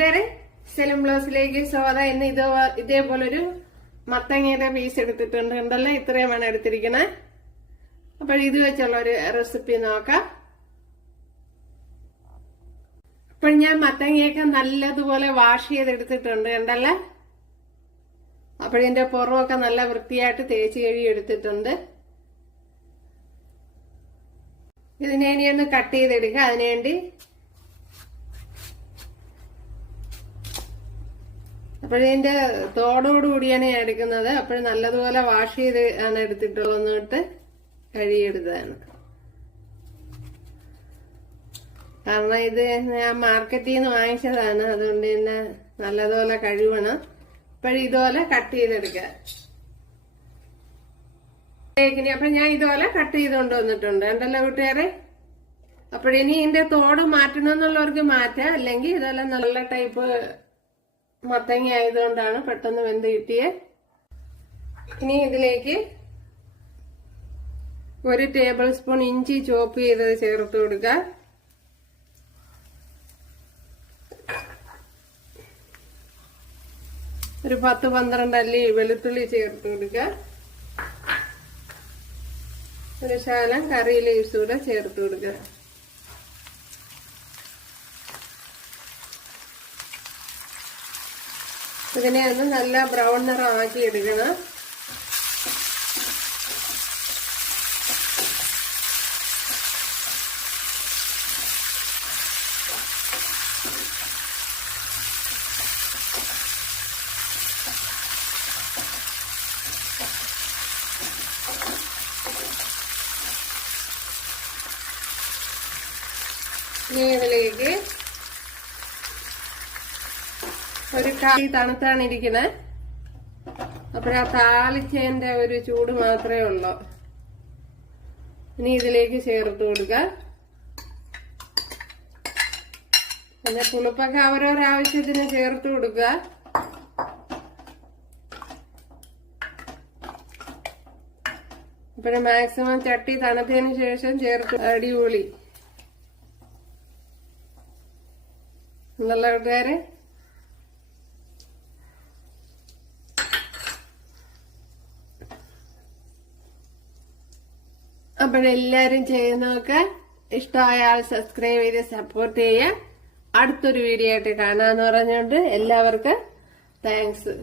കൂട്ടുകാരെ, സെലിം ബ്ലൗസിലേക്ക് സ്വാഗതം. ഇന്ന് ഇതേപോലൊരു മത്തങ്ങയുടെ പീസ് എടുത്തിട്ടുണ്ട്. ഉണ്ടല്ലോ, ഇത്രയുമാണ് എടുത്തിരിക്കണേ. അപ്പോൾ ഇത് വെച്ചുള്ള ഒരു റെസിപ്പി നോക്കാം. അപ്പോൾ ഞാൻ മത്തങ്ങയൊക്കെ നല്ലതുപോലെ വാഷ് ചെയ്തെടുത്തിട്ടുണ്ട്. ഉണ്ടല്ലോ, അപ്പോഴിതിന്റെ പുറമൊക്കെ നല്ല വൃത്തിയായിട്ട് തേച്ച് കഴുകി എടുത്തിട്ടുണ്ട്. ഇതിനെ ഇനി ഒന്ന് കട്ട് ചെയ്തെടുക്കുക. അതിനുവേണ്ടി അപ്പോഴിതിന്റെ തോടോടുകൂടിയാണ് ഞാൻ എടുക്കുന്നത്. അപ്പോൾ നല്ലതുപോലെ വാഷ് ചെയ്ത് ആണ് എടുത്തിട്ടുള്ളത്. ഒന്നിട്ട് കഴുകിയെടുത്തതാണ്. കാരണം ഇത് ഞാൻ മാർക്കറ്റിൽ നിന്ന് വാങ്ങിച്ചതാണ്. അതുകൊണ്ട് തന്നെ നല്ലതുപോലെ കഴുകണം. ഇതുപോലെ കട്ട് ചെയ്തെടുക്കുക. അപ്പൊ ഞാൻ ഇതുപോലെ കട്ട് ചെയ്ത് കൊണ്ടുവന്നിട്ടുണ്ട്. ഉണ്ടല്ലോ കൂട്ടുകാരെ. അപ്പോഴിനി ഇതിന്റെ തോട് മാറ്റണമെന്നുള്ളവർക്ക് മാറ്റാം. അല്ലെങ്കിൽ ഇതുപോലെ നല്ല ടൈപ്പ് മത്തങ്ങ ആയതുകൊണ്ടാണ് പെട്ടെന്ന് വെന്ത് കിട്ടിയേ. ഇനി ഇതിലേക്ക് 1 ടേബിൾ സ്പൂൺ ഇഞ്ചി ചോപ്പ് ചെയ്തത് ചേർത്ത് കൊടുക്കുക. ഒരു 10-12 അല്ലി വെളുത്തുള്ളി ചേർത്ത് കൊടുക്കുക. ഒരു ശകലം കറി ലീവ്സ് കൂടെ ചേർത്ത് കൊടുക്കുക. ഇതിനെ ഒന്ന് നല്ല ബ്രൗൺ നിറമാക്കി എടുക്കണം. ഇനി ഇതിലേക്ക് ഒരു കായ് തണുത്താണ് ഇരിക്കുന്നത്. അപ്പോഴാ താളിച്ചതിന്റെ ഒരു ചൂട് മാത്രമേ ഉള്ളൂ. ഇനി ഇതിലേക്ക് ചേർത്ത് കൊടുക്കുക. പിന്നെ പുളിപ്പൊക്കെ അവരവരാവശ്യത്തിന് ചേർത്ത് കൊടുക്കുക. അപ്പോഴും മാക്സിമം ചട്ടി തണുത്തതിന് ശേഷം ചേർത്ത് അടിപൊളി. നല്ല കൂട്ടുകാരെ, അപ്പോഴെല്ലാരും ചെയ്യുന്നതൊക്കെ ഇഷ്ടമായാൽ സബ്സ്ക്രൈബ് ചെയ്ത് സപ്പോർട്ട് ചെയ്യുക. അടുത്തൊരു വീഡിയോ ആയിട്ട് കാണാന്ന് പറഞ്ഞുകൊണ്ട് എല്ലാവർക്കും താങ്ക്സ്.